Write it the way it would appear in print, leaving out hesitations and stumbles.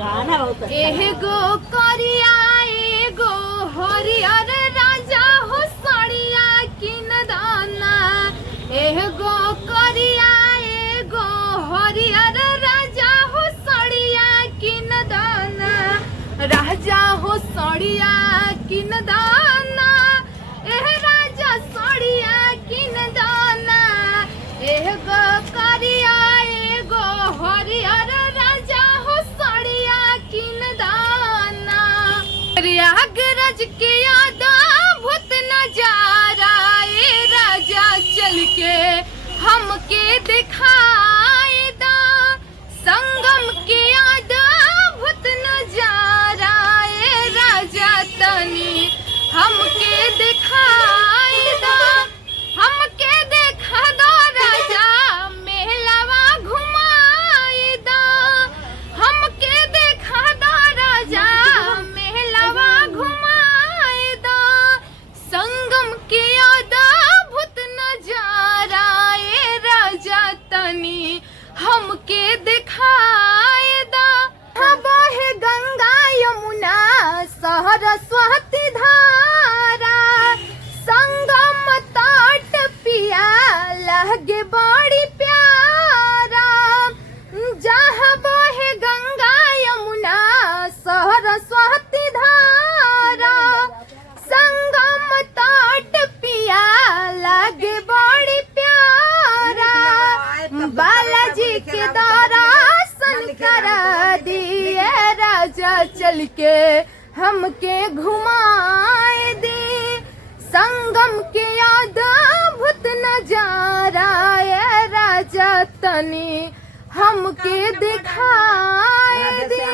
एगो करिया एगो हरियर राजा हो सड़िया किन दाना। एगो करिया एगो हरियर राजा हो सड़िया किन दाना। राजा हो सड़िया किन दाना। एह राजा सड़िया किन दाना। एगो करिया एगो हरियर राजा हो सड़िया किन दाना। प्रयागराज के याद भूत नजारा ए राजा चल के हमके दिखाए दा। संगम के याद भूत नजारा ए राजा तनी हमके दिखाए दा। हमके देखा दो राजा मेहलावा घुमाए दा। हमके देखा दो राजा मेहलावा घुमाए दा। संगम के याद भूत नजारा ए राजा तनी हमके दिखाए दा। बहे गंगा यमुना सरस्वती धारा। संगम तट पिया लगे बड़ी प्यारा। जहाँ बहे गंगा यमुना सरस्वती धारा। संगम तट पिया लगे बड़ी प्यारा। बालाजी के दर्शन करा दिए राजा चल के हमके घुमाए दे। संगम के याद भूत नजारा ए राजा तनी हमके दिखाए दे।